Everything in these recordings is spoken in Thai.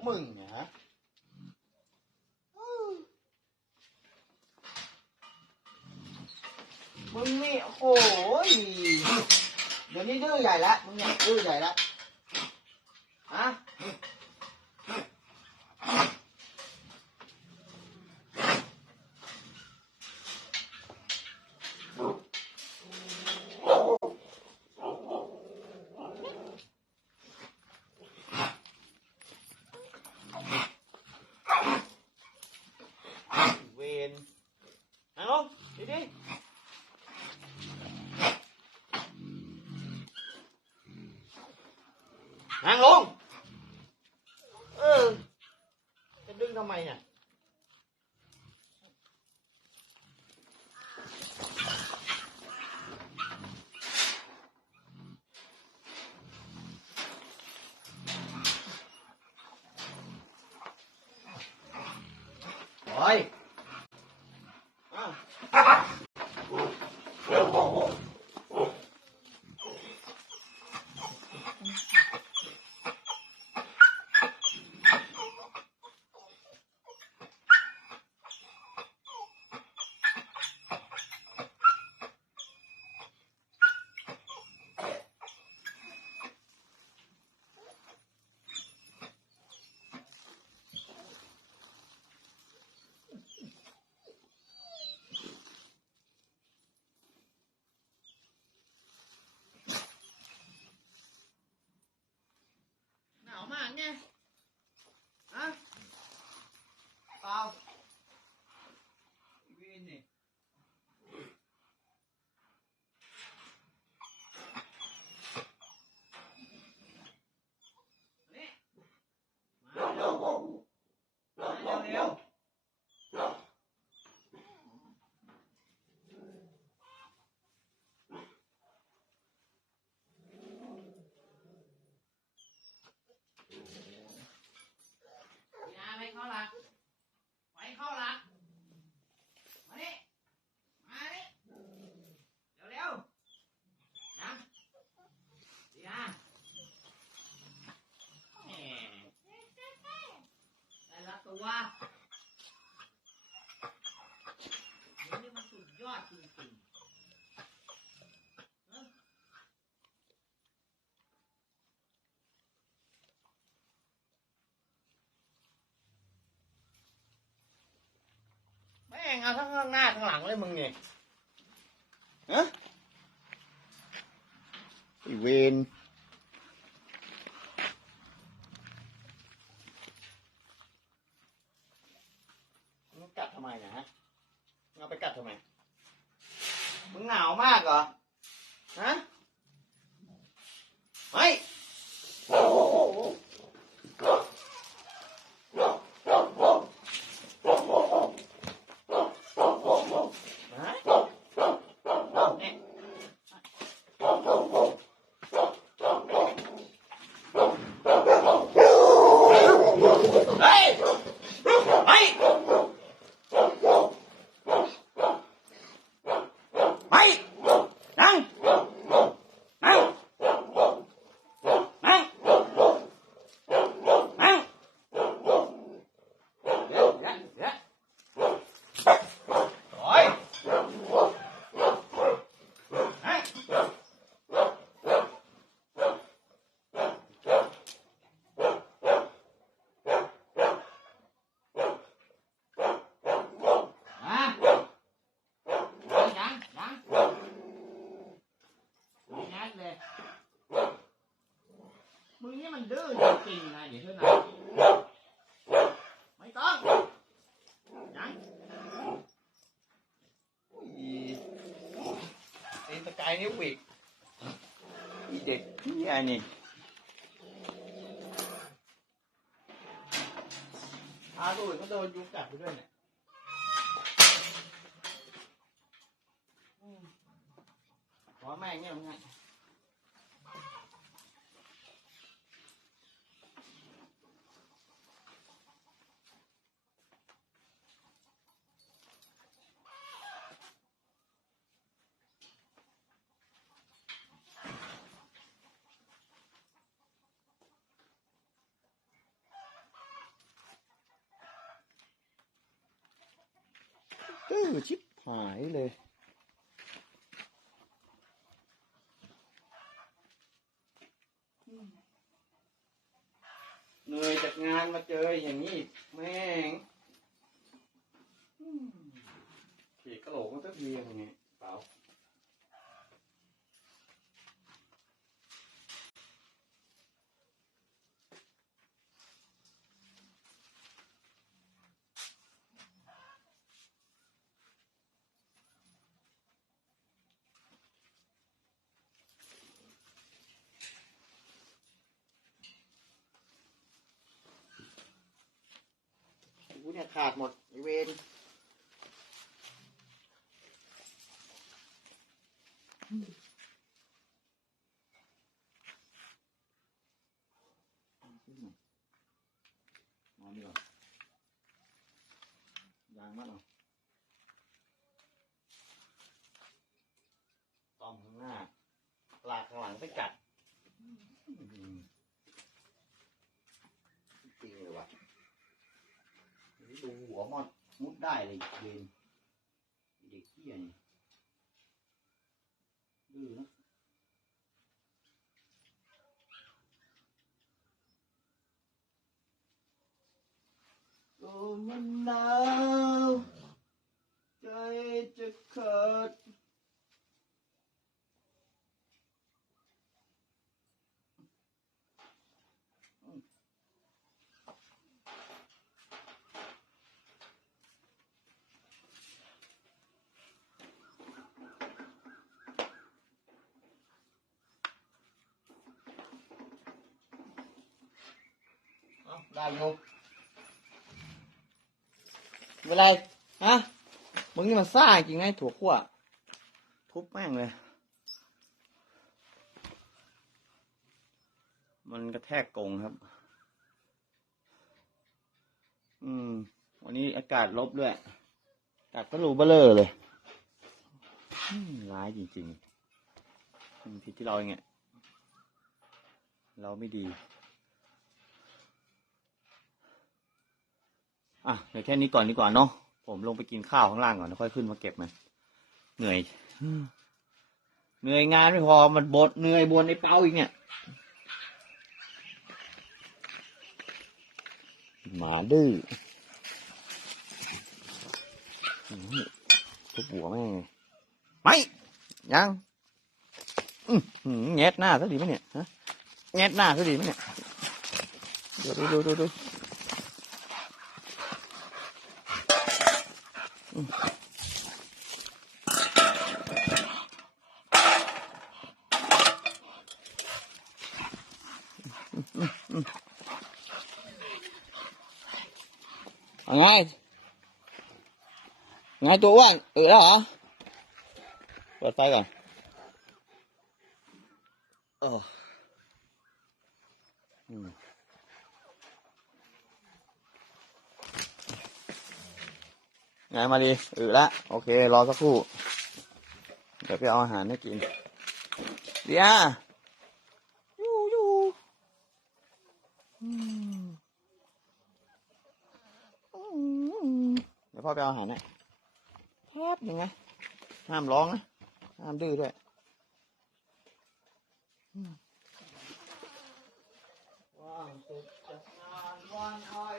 ของมึงเนี่ยฮะมึงนี่โอ้โหยเดี๋ยวนี้ดื้อใหญ่ละมึงเนี่ยดื้อใหญ่ละฮะ เวนนั่งลงดีดีนั่งลง เออ จะดึงทำไมเนี่ย โอ้ยอ้าว หนาวมากไงฮะเปล่าอีเวนนี่นี่มาเร็วมาเร็วเร็วอย่าไปเข้าหลักไปเข้าหลัก มาดิมาดิเร็วเร็วๆนะดีนะแหมแต่ละตัวเดี๋ยวนี่มันสุดยอดจริงๆเอ้อแม่งเอาทั้งข้างหน้าข้างหลังเลยมึงเนี่ยฮะไอ้เวนมึงกัดทำไมเนะฮะมึงเอาไปกัดทำไม มึงหนาวมากเหรอ ฮะไม่ฮะเนี่ยเฮ้ยไม่ไม่นั่งนั่งนั่งนั่งเดี๋ยวเดี๋ยวเดี๋ยวโอ้ยนั่งมายังยังยังไม่นัดเลย มึงนี่มันดื้อจริงๆนะอย่าเท่านั้นไม่ต้องยังตี นตะกายนิ้วปีกอีเด็กนี่ไงนี่อาดูดก็โดนยุงกัดไปด้วยเนี่ยอืมขอแม่งเนี่ยมึงไง เออชิบหายเลย เหนื่อยจากงานมาเจออย่างนี้อีกแม่งอืมขี่กระโหลกมันสักทียังไงเปล่า กูเนี่ย ขาดหมดไอเวนนอนดีกว่ายางมัดเอาต้อมข้างหน้าลากข้างหลังไปกัดอื้อหือจริงเลยว่ะ ดูหัวมอด มุดได้เลยเย็นเด็กเที่ยนี่ดื้อนะโอ้มันหนาวใจจะขาดเอา ได้อยู่เวลาฮะมึงนี่มันซ่าจริงไงถั่วขั้วทุบแม่งเลย มันกระแทกกงครับ อืม วันนี้อากาศลบด้วย อากาศก็รูเบลอเลยร้ายจริงๆผิดที่เราเองอะเราไม่ดี อะเดี๋ยวแค่นี้ก่อนดีกว่าเนาะผมลงไปกินข้าวข้างล่างก่อนแล้วค่อยขึ้นมาเก็บมันเหนื่อยเหนื่อยงานไม่พอมันบดเหนื่อยบนไอ้เป้าอีกเนี่ยหมาดื้อทุบหัวแม่งไม่ยังอื้อหือแงะหน้าซะดีไหมเนี่ยฮะแงะหน้าซะดีไหมเนี่ยเดี๋ยวดูดูดู ดูอืมเอาไงไงตัวอ้วนเออแล้วเหรอ เปิดไฟก่อนโอ้อืม ไงมาดีเออละ โอเค รอสักครู่ เดี๋ยวไปเอาอาหารให้กิน เดี๋ยวอยู่อยู่อืมอืมเดี๋ยวพ่อไปเอาอาหารให้แทบยังไงห้ามร้องนะ ห้ามดื้อด้วยว่างสุดจากงานวันไทย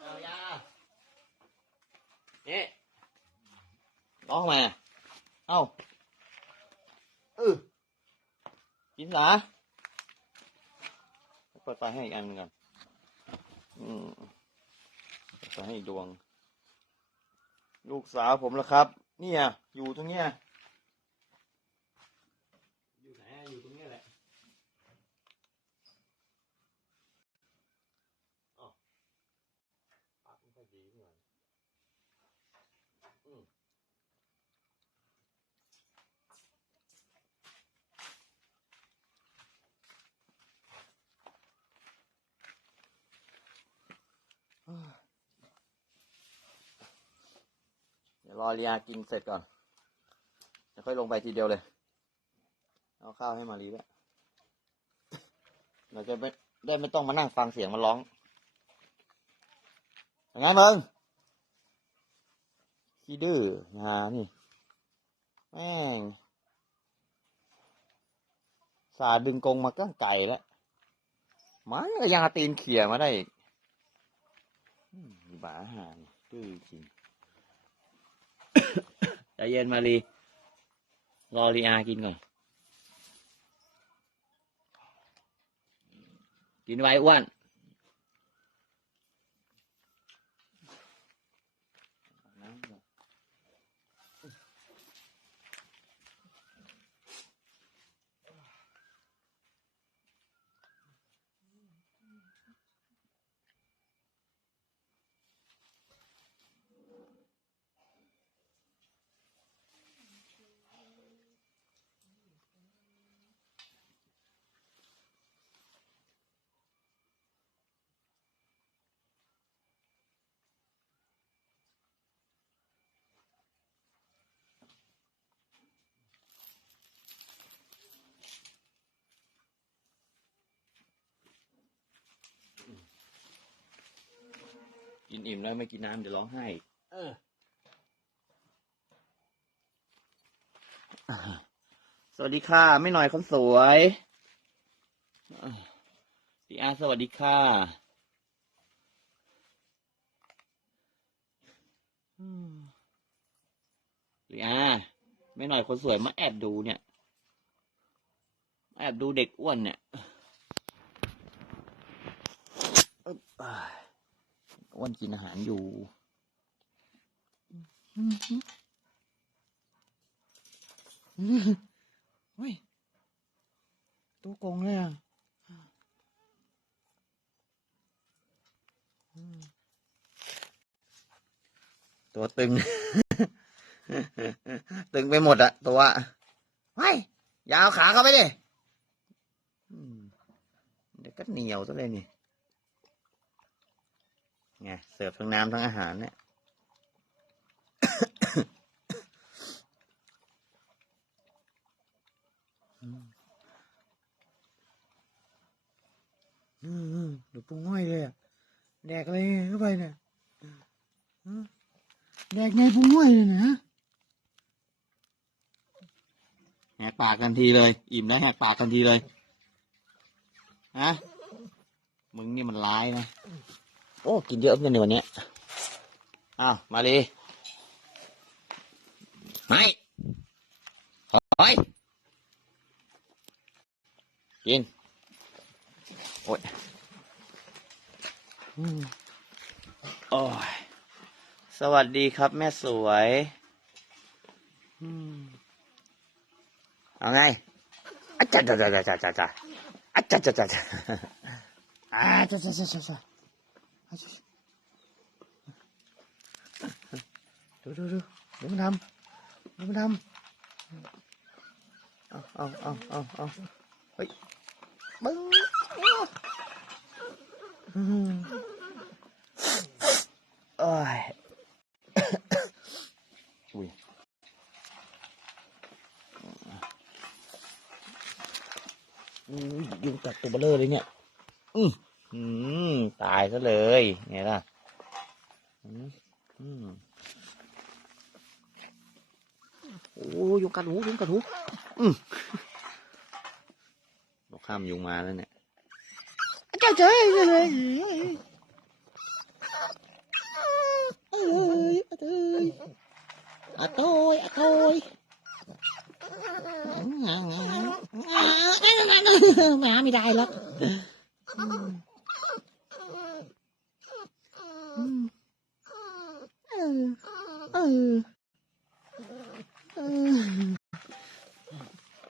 เอายานี่ ร้องมอ่เอ้าเออกินหรอเปิดไฟให้อีกอันหนึงก่อนอืมเปิดไฟให้อีกดวง ลูกสาวผมแล้วครับ เนี่ย อยู่ตรงเนี้ยไหนอะอยู่ตรงเนี้ยแหละอ้าวปากไม่ค่อยดีนี่หว่าอืมอ่าเดี๋ยว รอเรียกินเสร็จก่อนจะค่อยลงไปทีเดียวเลย เอาข้าวให้มารีด้วยเราจะไม่ได้ไม่ต้องมานั่งฟังเสียงมันร้องยังไงมึงขี้ดื้องานี่แม่งสาดึงกงมาก็ไก่แล้วมันก็ยังตีนเขี่ยมาได้อีกอืมมีบ้าอาหารดื้อจริง ใจเย็นมาลีรอลีอากินก่อน กินไว้อ้วน กินอิ่มแล้วไม่กินน้ำเดี๋ยวร้องไห้ เออ สวัสดีค่ะไม่หน่อยคนสวยอะพี่อาสวัสดีค่ะอืมพี่อาไม่หน่อยคนสวยมาแอบดูเนี่ยมาแอบดูเด็กอ้วนเนี่ยอึ๊บอ่า อ้วนกินอาหารอยู่อืมอืมอืมเฮ้ยตัวโกงเลยอะอืมตัวตึง ตึงไปหมดอะตัวไว้ยาวขาเข้าไปดิอืมเดี๋ยวก็เหนียวซะเลยนี่ ไงเสิร์ฟทั้งน้ำทั้งอาหารเนี่ยอืมอืมดี๋ยวปุ้งห้อยเลยอะแดกอะไรเข้าไปเนี่ยแดกไงปุ้งห้อยเลยนะแหกปากทันทีเลย อิ่มแล้วแหกปากทันทีเลยฮะมึงนี่มันร้ายนะ โอ้กินเยอะเหมือนกันในวันเนี้ยอ้าวมาเลยไม่ถอยกินโอ้ยอืมโอ้ยสวัสดีครับ แม่สวยอืมเอาไงอาจ้าจ้าจ้าจ้าจ้าจ้าอาจ้าจ้าจ้าจ้าอาจ้าจ้าจ้าจ้าจ้า ดูดูดูเดี๋ยวมันทำเดี๋ยวมันทำเอาเอาเอาเอาเอาเฮ้ยบึ้งโอ้ยอุ้ยยุงกัดตัวเบลอเลยเนี่ยอืมอืมตายซะเลยไงล่ะ อืมอืมโอ้ยุง กัดหูยุงกัดหูอืมเราข้ามยุงมาแล้วเนี่ยเจ้าเจ้ยเลยเอ้ยอะเตยอะโตยอะโตยมาไม่ได้หรอก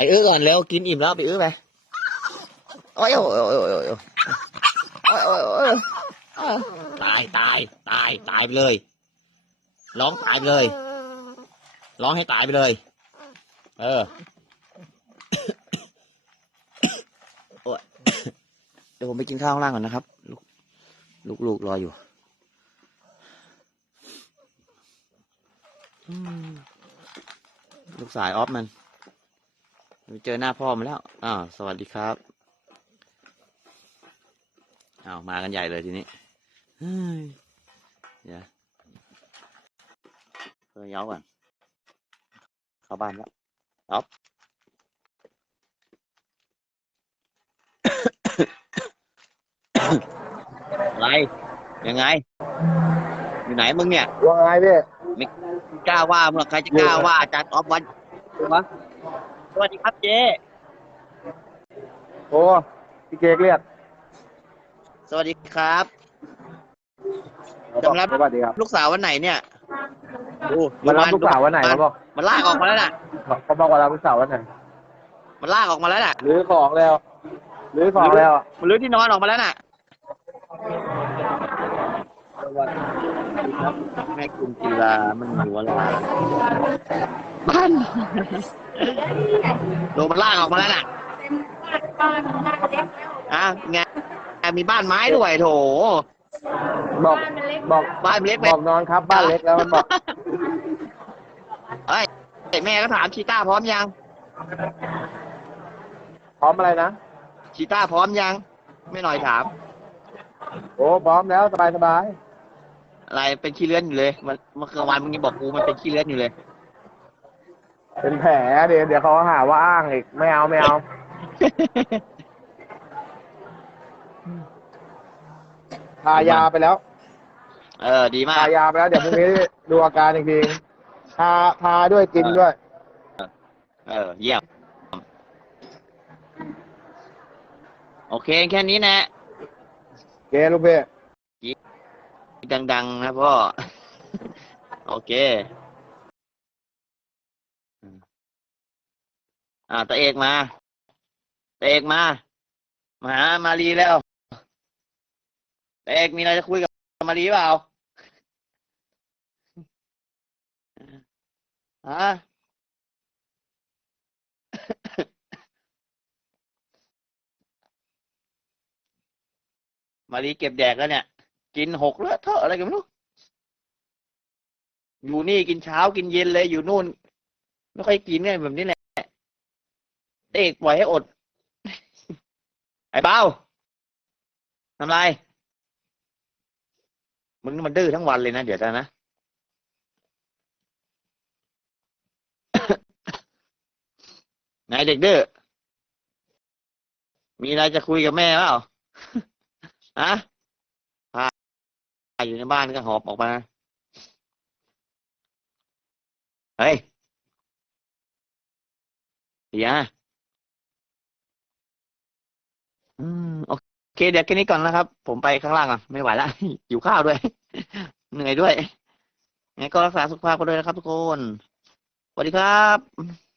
ไอื้อก่อนแล้วกินอิ่มแล้วไปอื้อไปโอ้ยโอ้ยโอ้ยโอ้ยโอ้ยโอ้ยโอ้ยตายตายตายตายไปเลย ร้องตายไปเลย ร้องให้ตายไปเลย เออโอ้ยเดี๋ยวผมไปกินข้าวข้างล่างก่อนนะครับ ลูกลูกรออยู่ลูกสายออฟมัน เจอหน้าพ่อมาแล้วอ้าวสวัสดีครับอ้าวมากันใหญ่เลยทีนี้เฮ้ยเดี๋ยวเออเย้าก่อนเข้าบ้านแล้วออฟอะไรยังไง อยู่ไหนมึงเนี่ยว่าไงพี่กล้าว่าเมื่อใครจะกล้าว่าอาจารย์ออฟวันวะ สวัสดีครับเจ๊โอ้พี่เก๊กเรียกสวัสดีครับจำรับสวัสดีครับลูกสาววันไหนเนี่ยดูมารับลูกสาววันไหนเขาบอกมันลากออกมาแล้วน่ะเขาบอกว่ารับลูกสาววันไหนมันลากออกมาแล้วน่ะรื้อของแล้วรื้อของแล้วมันลื้อที่นอนออกมาแล้วน่ะแม่คุณกีฬามันหัวลาบ้าน โดนมันลากออกมาแล้วน่ะอะไงมีบ้านไม้ด้วยโถ บอกบอกบ้านเล็กไหมบอกนอนครับบ้านเล็กแล้วมันบอกเอ้ยแม่ก็ถามชีต้าพร้อมยัง พร้อมอะไรนะชีต้าพร้อมยัง ไม่หน่อยถาม โอ้พร้อมแล้วสบายสบายอะไรเป็นขี้เลื่อนอยู่เลย มันเมื่อกลางวันมึงยังบอกกูมันเป็นขี้เลื่อนอยู่เลย เป็นแผลเดี๋ยวเดี๋ยวเขาหาว่าอ้างอีก ไม่เอาไม่เอา ทายาไปแล้ว เออ ดีมาทาก ยาไปแล้ว เดี๋ยวพรุ่งนี้ดูอาการอีกทีทาทาด้วยกินด้วย เออ เยี่ยม โอเค แค่นี้นะเกลูกเพ่ ดัง ๆ นะพ่อ โอเค อ่าตาเอกมาตาเอกมา มาหามารีแล้วตาเอกมีอะไรจะคุยกับมารีเปล่าฮะมารีเก็บแดกแล้วเนี่ย กินหกแล้วเถอะอะไรกันไม่รู้อยู่นี่กินเช้ากินเย็นเลยอยู่นู่น ไม่ค่อยกินเนี่ยแบบนี้แหละ เด็กปล่อยให้อด ไอ้เบ้าทำไร มึงมันดื้อทั้งวันเลยนะ เดี๋ยวนะ ไหนเด็กดื้อ มีอะไรจะคุยกับแม่เปล่าฮะอยู่ในบ้านก็หอบออกมา เฮ้ยเดี๋ยว อืมโอเคเดี๋ยวแค่นี้ก่อนนะครับ ผมไปข้างล่างอะไม่ไหวละ หิวข้าวด้วย เหนื่อยด้วยงั้นก็รักษาสุขภาพกันด้วยนะครับทุกคน สวัสดีครับ